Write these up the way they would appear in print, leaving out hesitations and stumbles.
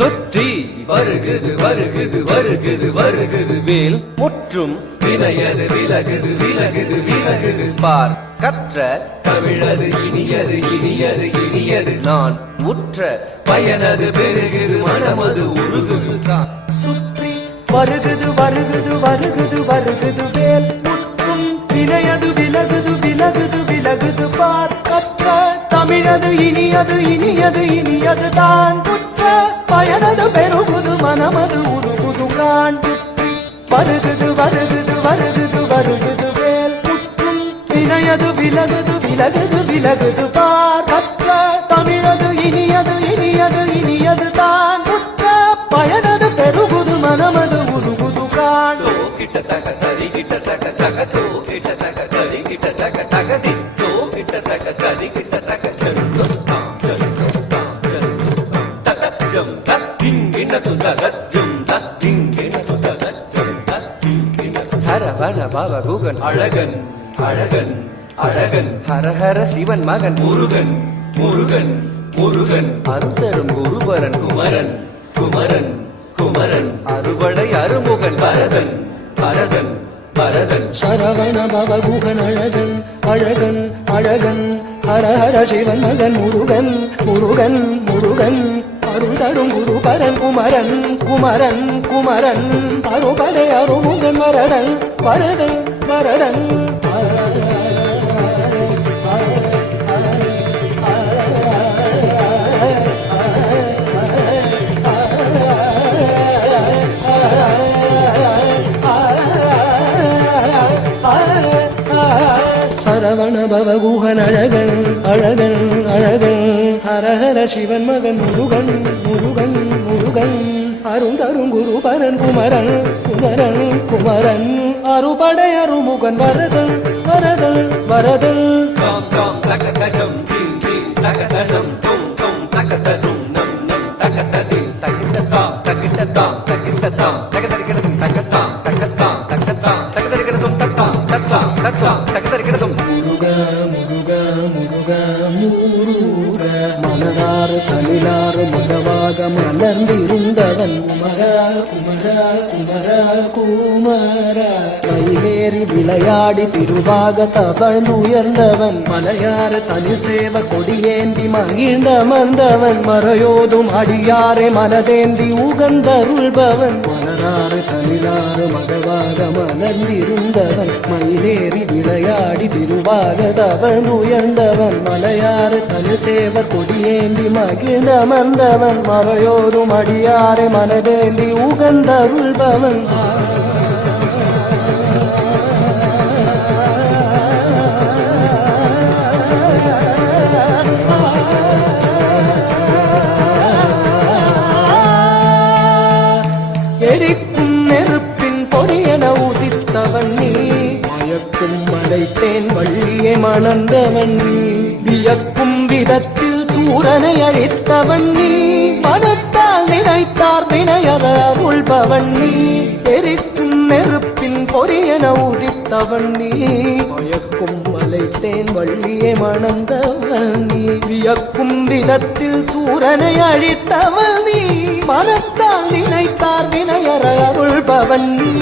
தொற்றி வருகுது வருகுது வருகுது வருகுது வேல் முற்றும் வினையது விலகுது விலகுது விலகுது பார் கற்ற தமிழது இனியது இனியது இனியது நான் உற்ற பயனது பெருகுது மனமது உருகுது சுற்றி வருகுது வருகுது வருகுது வருகுது வேல் முற்றும் வினையது விலகுது விலகுது விலகுது பார் கற்ற தமிழது இனியது இனியது இனியது தான் உற்ற பயனது பெருகுது மனமது உருகுது கான் வருகுது வருகுது வருகுது வருகுது வேல் முற்றும் வினையது விலகுது விலகுது விலகுது பார் கற்ற தமிழது இனியது இனியது இனியது தான் உற்ற பயனது பெருகுது மனமது உருகுது கான் கிட்ட தக தரி கிட்ட தக தக தோ கிட்ட தக தரி கிட்ட தக தக தி தோ கிட்ட தக தரி கிட்ட தக சரவண பவ குகன் அழகன் அழகன் அழகன் ஹரஹர சிவன் மகன் முருகன் முருகன் முருகன் அருந்தரும் குருபரன் குமரன் குமரன் குமரன் அறுபடை அருமுகன் பரதன் பரதன் பரதன் சரவண பவ குகன் அழகன் அழகன் அழகன் ஹரஹர சிவன் மகன் முருகன் முருகன் முருகன் அருந்தரும் குருபரன் குமரன் குமரன் குமரன் அறுபடை அருமுகன் வரதன் வரதன் வரதன் சரவண பவ குகன் அழகன் அழகன் அழகன் ஹரஹர சிவன் மகன் முருகன் முருகன் முருகன் அருந்தரும் குருபரன் குமரன் குமரன் குமரன் அறுபடை அருமுகன் வரதன் வரதன் வரதன் காம் காம் தகதம் தீம் தீம் தகதம் தொம் தொம் தகதம் நம் நம் தகதம் தகிததாம் தகிததாம் தகிததாம் தகதரிக்கிறதும் தகதாம் தகதாம் தகதாம் தகதரிக்கிறதும் தகதாம் தகதாம் தகதாம் தகதரிக்கிறதும் முருகா முருகா முருகா முருக மலராறு கலிலாறு மகவாக மலர்ந்திருந்தவன் குமரா குமரா குமரா குமரா மயிலேறி விளையாடி திருவாக தவழ்ந்துயர்ந்தவன் மலையாறு தனில் சேவ கொடியேந்தி மகிழ்ந்த மந்தவன் மறையோதும் அடியாரே மனதேந்தி உகந்தருள்பவன் மலராறு கலிலாறு மகவாக மலர்ந்திருந்தவன் மயிலேறி விளையாடி திருவாக தவழ்ந்துயர்ந்தவன் மலையாறு தனில் சேவ கொடியேந்தி மகிழ்ந்த மந்தவன் மறையோதும் அடியாரே மனதேந்தி உகந்தருள்பவன் எரிக்கும் நெருப்பின் பொறியன உதித்தவன் நீ மயக்கும் மலைத்தேன் வள்ளியை மணந்தவன் நீ வியக்கும் விதத்தில் சூரனை அழித்தவன் நீ மனத்தால் நினைத்தார் வினையற அருள்பவன் நீ எரிக்கும் நெருப்பின் பொறியன உதித்தவன் நீ மயக்கும் மலைத்தேன் வள்ளியை மணந்தவன் நீ வியக்கும் விதத்தில் சூரனை அழித்தவன் நீ மனத்தால் நினைத்தார் வினையற அருள்பவன் நீ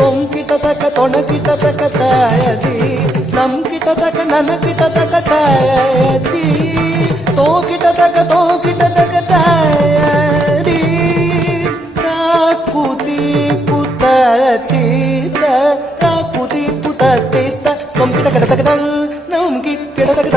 தொம் கிட்டத்தக்க தொண கிட்டத்தக்க தாயதி நம் கிட்டத்தக்க நன கிட்டத்தக்க தாயதி தோ கிட்டத்தக்க தாயதி காக்குதி குத்தீத காக்குதி குத்தீத தொம் கிட்டத்தக்க நம் கிட்டத்தக்க